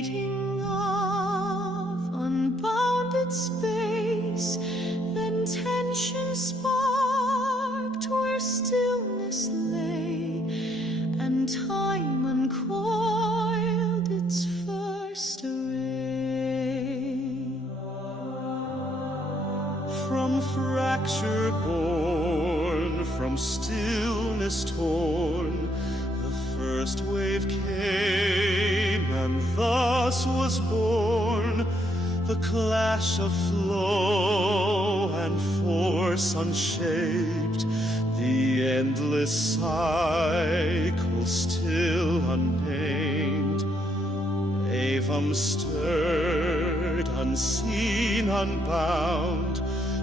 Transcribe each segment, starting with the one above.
meeting of unbounded space, then tension sparked where stillness lay, and time uncoiled its first array. From fracture born, from stillness torn, the first wave came, and thus was born the clash of flow and force unshaped, the endless cycle still unnamed. Avum stirred, unseen, unbound,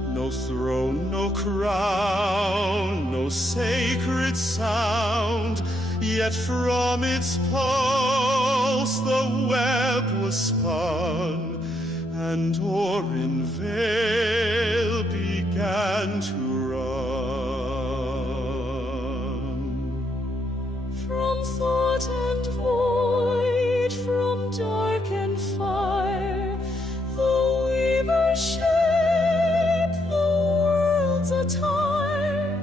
no throne, no crown, no sacred sound, yet from its pulse the web was spun, and Orrin-Vael began to run. From thought and void, from dark and fire, the weaver shaped the world's attire.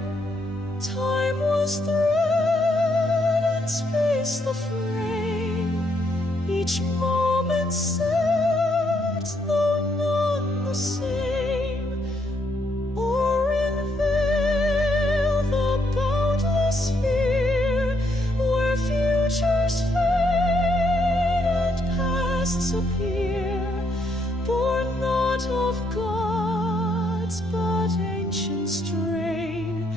Time was thread and space the frame, each moment set, though none the same. Orrin-Vael, the boundless sphere, where futures fade and pasts appear, born not of gods, but ancient strain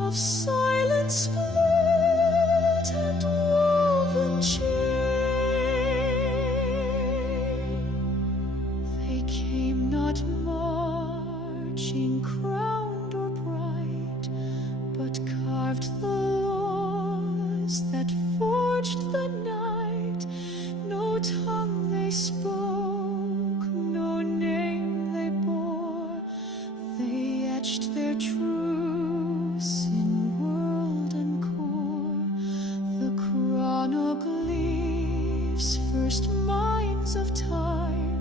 of silent split and woven chain. They came not marching crowned or bright, but carved the laws that forged the night. No tongue they spoke, no name they bore. They etched their truths in world and core. The chronoglyphs, first minds of time,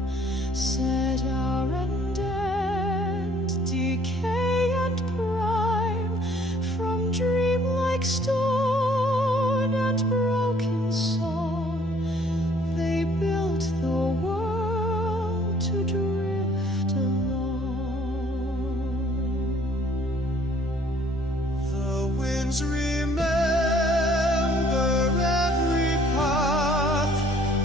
set hour and end, decay and prime. From dreamlike stone and broken song, they built the world to drift along. The winds remember every path,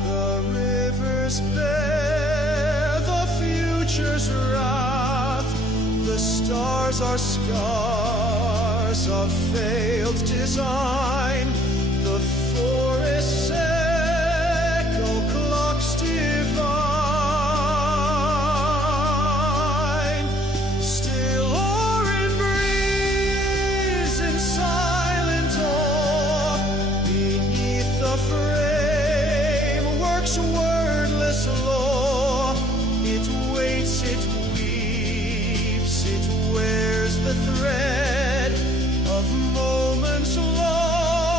the rivers bear the future's wrath, the stars are scars of failed design, the forests echo clocks divine. Still Orrin breathes in silent awe, beneath the framework's wordless law. It waits, it weeps, it wears the thread of moments lost.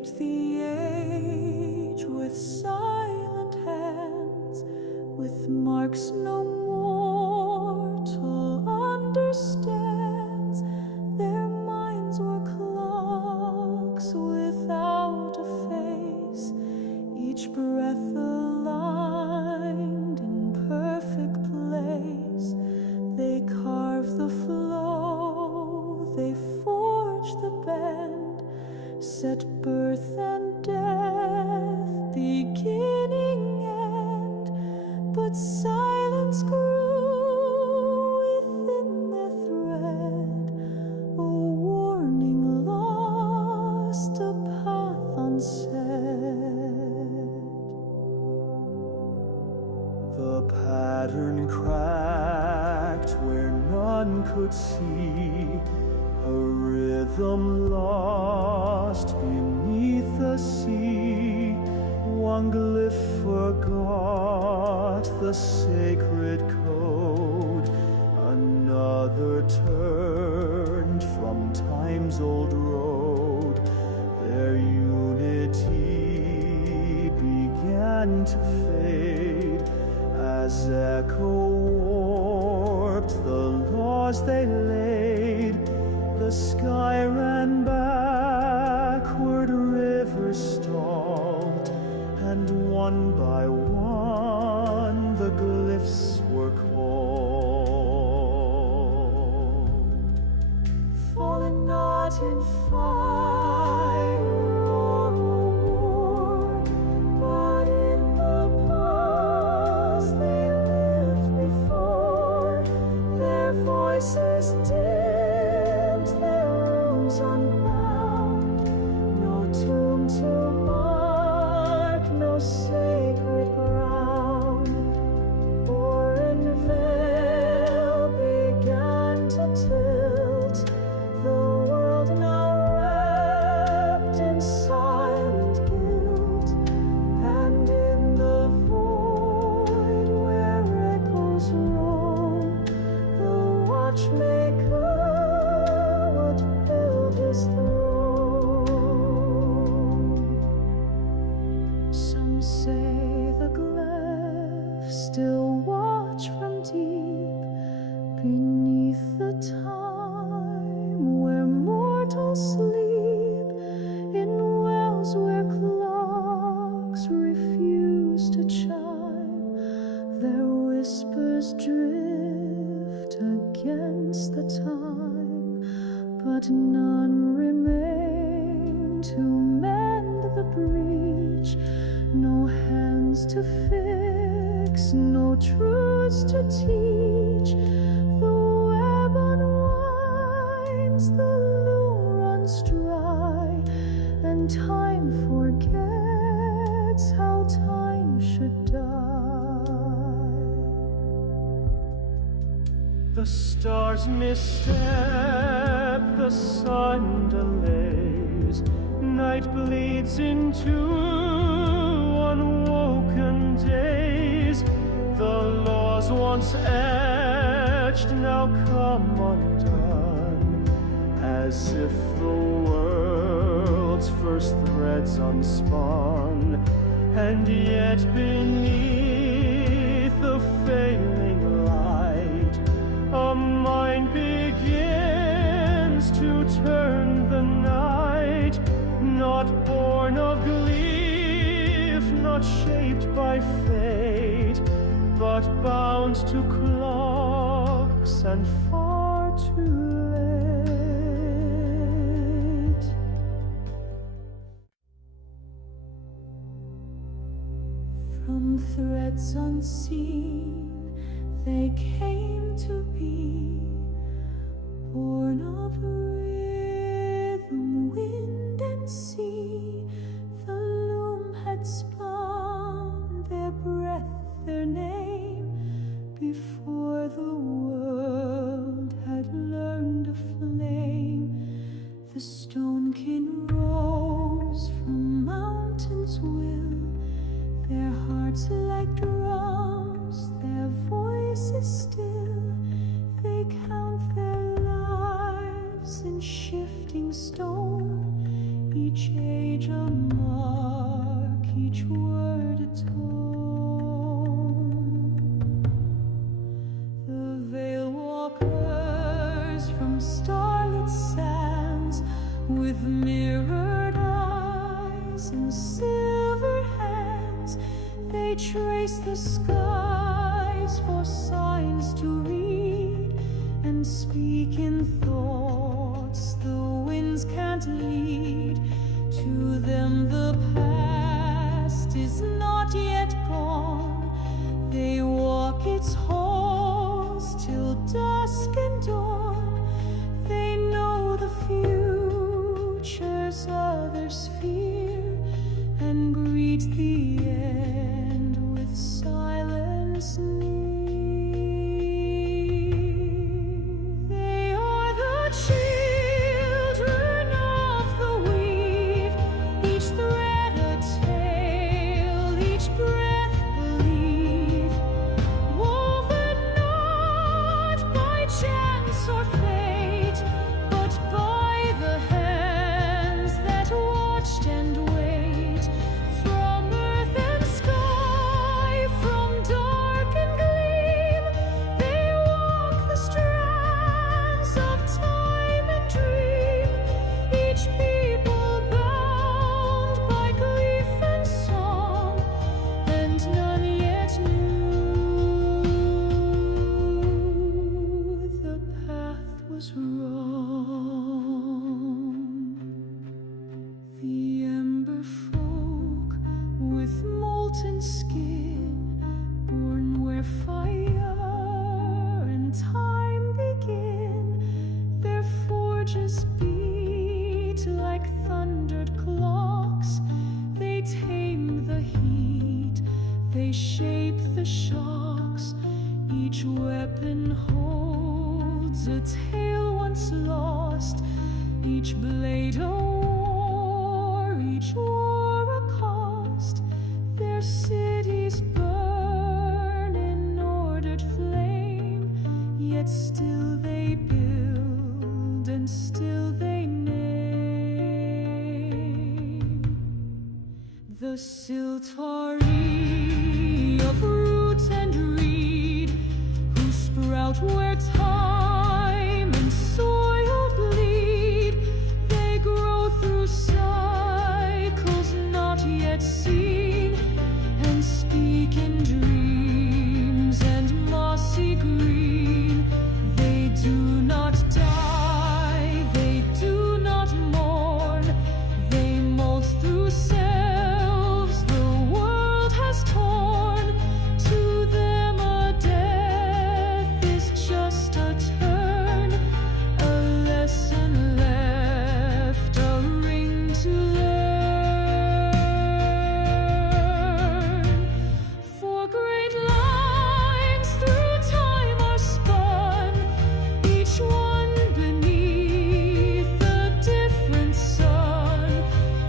shaped the age with silent hands, with marks no mortal understands. Their minds were clocks without a face, each breath aligned in perfect place. They carve the flow, they forge the bend, set birth and death, beginning end. But silence grew within their thread, a warning lost, a path unsaid. The pattern cracked where none could see, a rhythm lost beneath the sea. One glyph forgot the sacred code, another turned from time's old road. Their unity began to fade as echo warped the laws they laid. The sky ran backward, rivers stalled, and one by one the glyphs were called. Fallen not in fire or war, but in the past they lived before. Their voices dimmed, their rooms unbound. No tomb to mark, no sacred ground. Orrin-Vael began to tilt, the world now wrapped in silent guilt. And in the void where echoes roam, the watchmaker would build his throne. Some say the glyphs still watch from deep beneath the time where mortals sleep, in wells where clocks refuse to chime. Their whispers drift against the time, but none remain to mend the breach. No hands to fix, no truths to teach. The web unwinds, the loom runs dry, and time forgets how time should die. The stars misstep, the sun delays, night bleeds into unwoken days. The laws once etched now come undone, as if the world's first threads unspun. And yet beneath the failing light, a mind begins to turn the night. Not born of glyph, not shaped by fate, but bound to clocks and far too late. From threads unseen they came to be, born of rhythm, wind and sea. The loom had spun their breath, their name, before the world had learned a flame. The stone kin rose from mountains will, their hearts like drums, their voices still. They count their lives in shifting stone, each age a trace the skies for signs to read, and speak in thoughts the winds can't lead. To them the past is not yet gone. They walk its halls till dusk and dawn. They know the futures others fear, and greet the end with silence near. They are the children of the weave, each thread a tale, each breath believe, woven not by chance or fate, but by the hands that watched and wait. From earth and sky, from dark and gleam, they walk the strands of time and dream. Each people bound by grief and song, and none yet knew the path was wrong. The ember folk with molten skin, born where fire and time begin, their forges beat like thundered clocks. They tame the heat, they shape the shocks. Each weapon holds a tale once lost, each blade a war, each war a cost. Their cities burn in ordered flame, yet still they build and still they name. The Siltari of root and reed, who sprout where time and soil bleed. They grow through cycles not yet seen, and speak in dreams and mossy green. They do not die, they do not mourn. They mold through selves the world has torn. To them a death is just a turn, a lesson left, a ring to learn. For great lines through time are spun, each one beneath a different sun.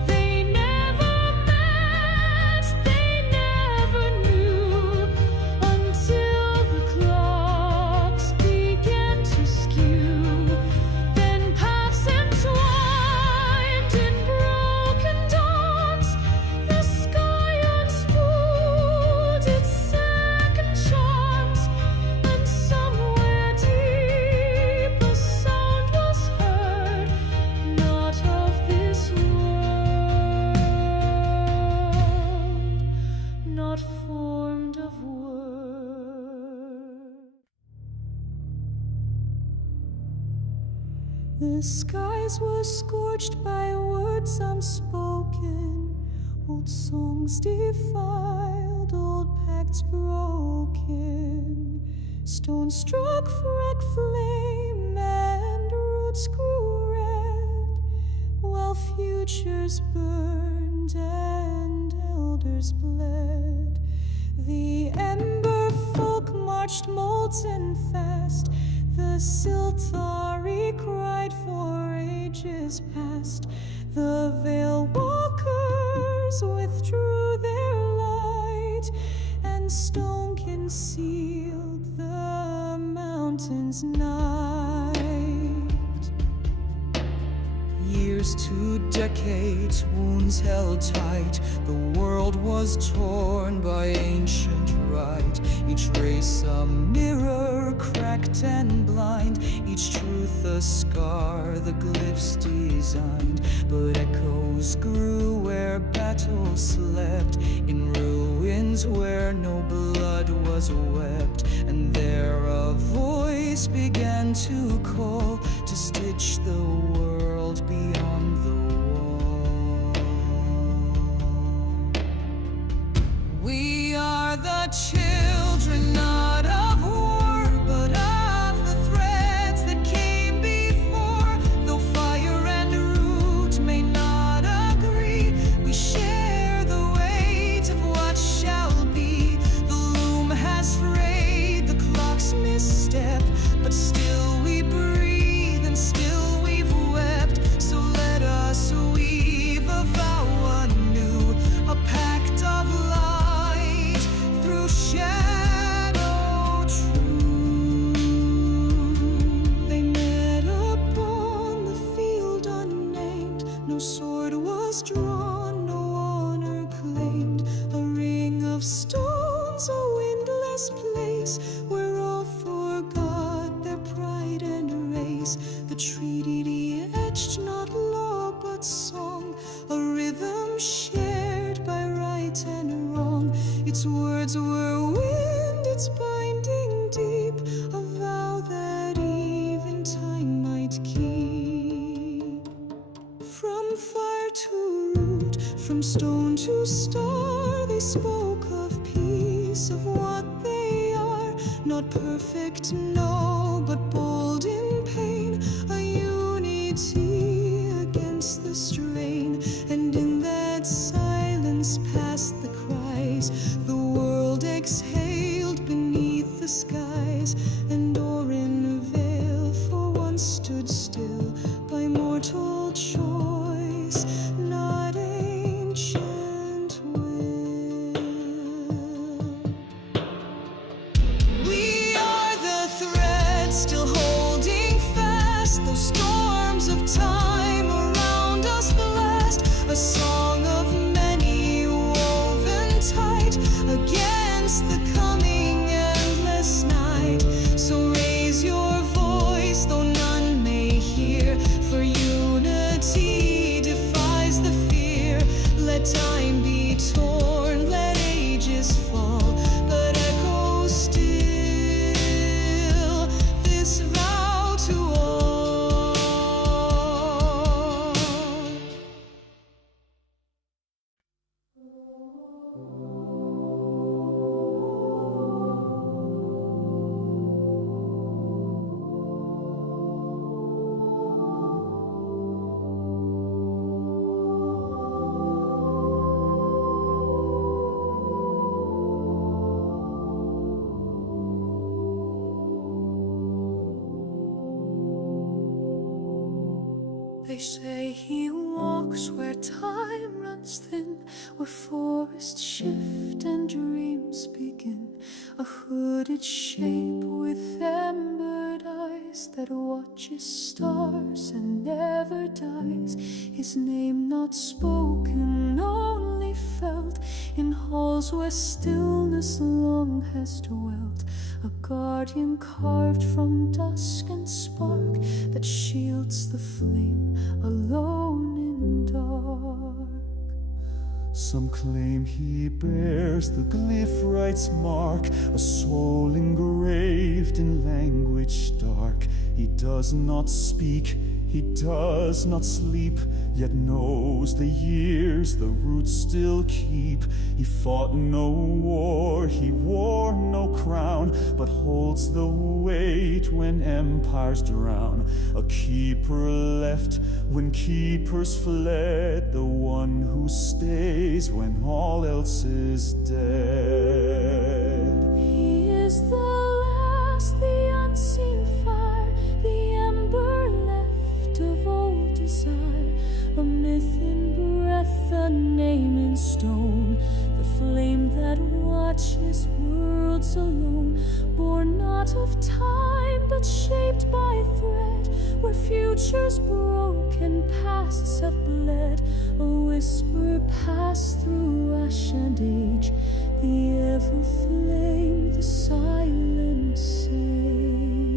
They never met, they never knew, until the clocks began to skew. Then paths entwined in broken dawns, the sky unspooled its second charms, and somewhere deep a sound was heard, not of this world, not formed of word. The skies were scorched by words unspoken, old songs defiled, old pacts broken. Stone struck wreck flame and roots grew red, while futures burned and elders bled. The ember folk marched molten fast. The Siltari cried for ages past. The veil walkers withdrew their light, and stone concealed the mountain's night. Years to decades, wounds held tight. The world was torn by ancient right. Each race a mirror cracked wrecked and blind, each truth a scar the glyphs designed. But echoes grew where battle slept, in ruins where no blood was wept. And there a voice began to call, to stitch the world beyond the wall. We are the children not of war, but of the threads that came before. Though fire and root may not agree, we share the weight of what shall be. The loom has frayed, the clock's misstep, but still we breathe and still we've wept. So let us weave a vow anew, a pact of light through shadow true. They met upon the field unnamed, no sword was drawn, no honor claimed. A ring of stones, a windless place, where all forgot their pride and race. The treaty etched not law but song, a rhythm shared by right and wrong. Its words were wind, its binding deep, a vow that even time might keep. From fire to root, from stone to star, they spoke of peace, of what they are. Not perfect, no, but bold in pain, a unity against the strain. And in that silence past the cries, the world exhaled beneath the skies. And Orrin-Vael for once stood still, by mortal choice, not ancient will. We are the threads still holding fast, those storms of time around us blast. A song of many woven tight against the coming endless night. So raise your voice, though none may hear, for unity defies the fear. Let time be torn, let ages fall, but echo still this vow to all. They say he walks where time runs thin, where forests shift and dreams begin. A hooded shape with embered eyes that watches stars and never dies. His name not spoken, only felt, in halls where stillness long has dwelt. A guardian carved from dusk and spark that shields the flame alone in dark. Some claim he bears the glyphwrights mark, a soul engraved in language dark. He does not speak, he does not sleep, yet knows the years the roots still keep. He fought no war, he wore no crown, but holds the weight when empires drown. A keeper left when keepers fled, the one who stays when all else is dead. He is the last, the unseen fire, the ember left of old desire, a myth in breath, a name in stone, the flame that watches worlds alone, born not of time but shaped by thread, where futures broke and pasts have bled. A whisper passed through ash and age, the ever flame, the silent sage.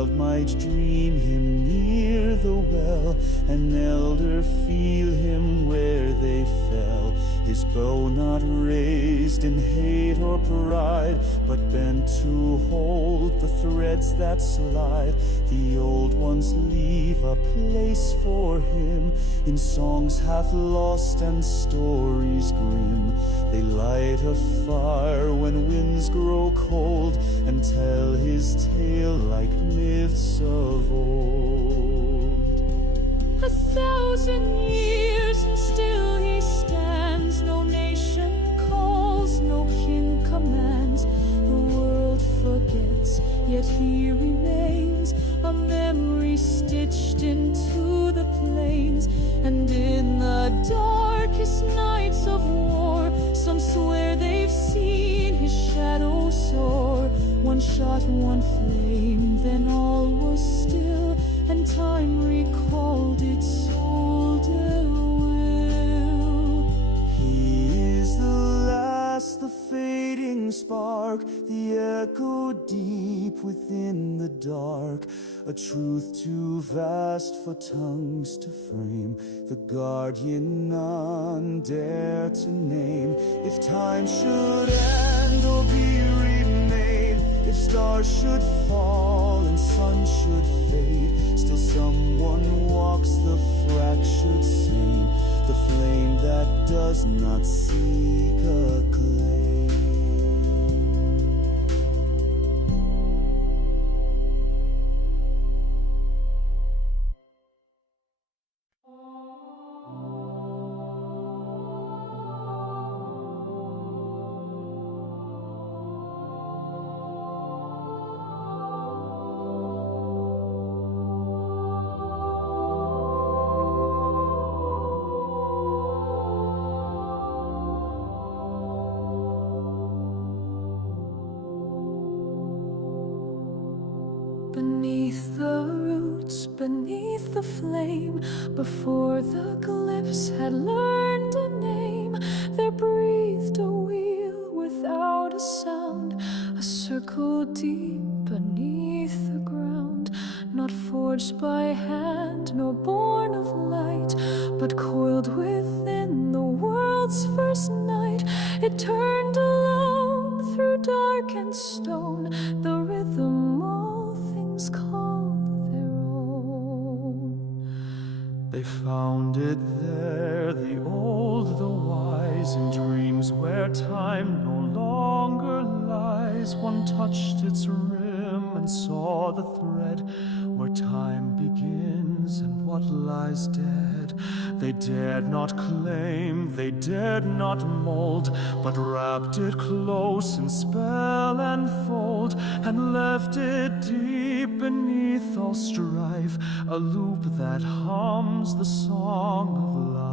child might dream him near the well, an elder feel him where they fell. His bow not raised in hate or pride, but bent to hold the threads that slide. The old ones leave a place for him in songs half lost and stories grim. They light a fire when winds grow cold and tell his tale like myths of old. 1,000 years and still he stands. No nation calls, no king commands. The world forgets, yet he remains, a memory stitched into the plains. And in the darkest nights of war, some swear they've seen his shadow soar. One shot, one flame, then all was still, and time recalled its older will. He is the last, the fading spark, the echo deep within the dark, a truth too vast for tongues to frame, the guardian none dare to name. If time should end or be remade, if stars should fall and sun should fade, still someone walks the fractured same, the flame that does not seek acclaim. Beneath the roots, beneath the flame, before the glyphs had learned a name, there breathed a wheel without a sound, a circle deep beneath the ground, not forged by hand nor born of light, but coiled within the world's first night. It turned alone through dark and stone, the rhythm all things call their own. They found it there, the old, the wise, in dreams where time no longer lies. One touched its rim and saw the thread where time begins and what lies dead. They dared not claim, they dared not mold, but wrapped it close in spell and fold, and left it deep beneath all strife, a loop that hums the song of life.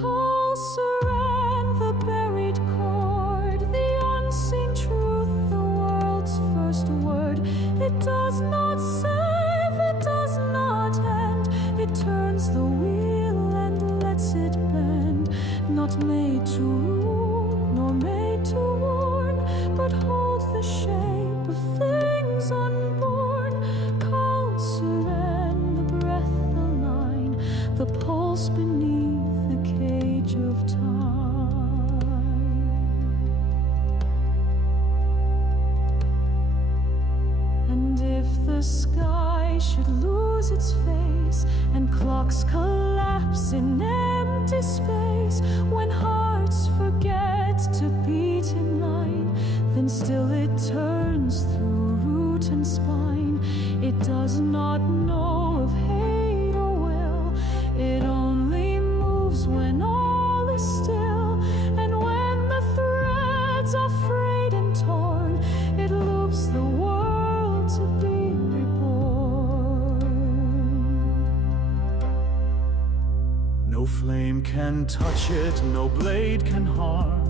Call Saran, the buried chord, the unseen truth, the world's first word. It does not save, it does not end. It turns the wheel and lets it bend. Not made to rule, nor made to warn, but hold the shape of things unborn. Call Saran, the breath, the line, the pulse beneath the cage of time. And if the sky should lose its face, and clocks collapse in empty space, when hearts forget to beat in line, then still it turns through root and spine. It does not know of hate or will, it only moves when all is still. And when the threads are frayed and torn, it loops the world to be reborn. No flame can touch it, no blade can harm.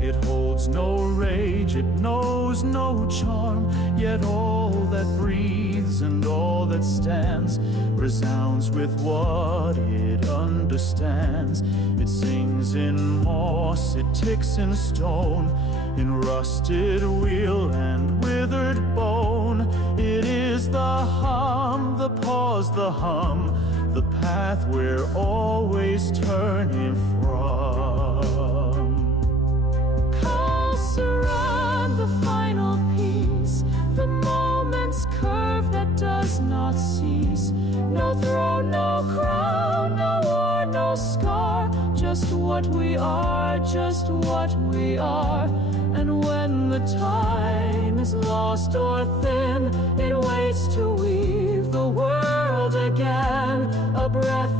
It holds no rage, it knows no charm. Yet all that breathes and all that stands resounds with what it understands. It sings in moss, it ticks in stone, in rusted wheel and withered bone. is the hum, the pause, the hum, the path we're always turning from. Calls around the final piece, the moment's curve that does not cease. No throne, no crown, no war, no scar, just what we are, just what we are. And when the time is lost or thin, it waits to weave the world again. A breath,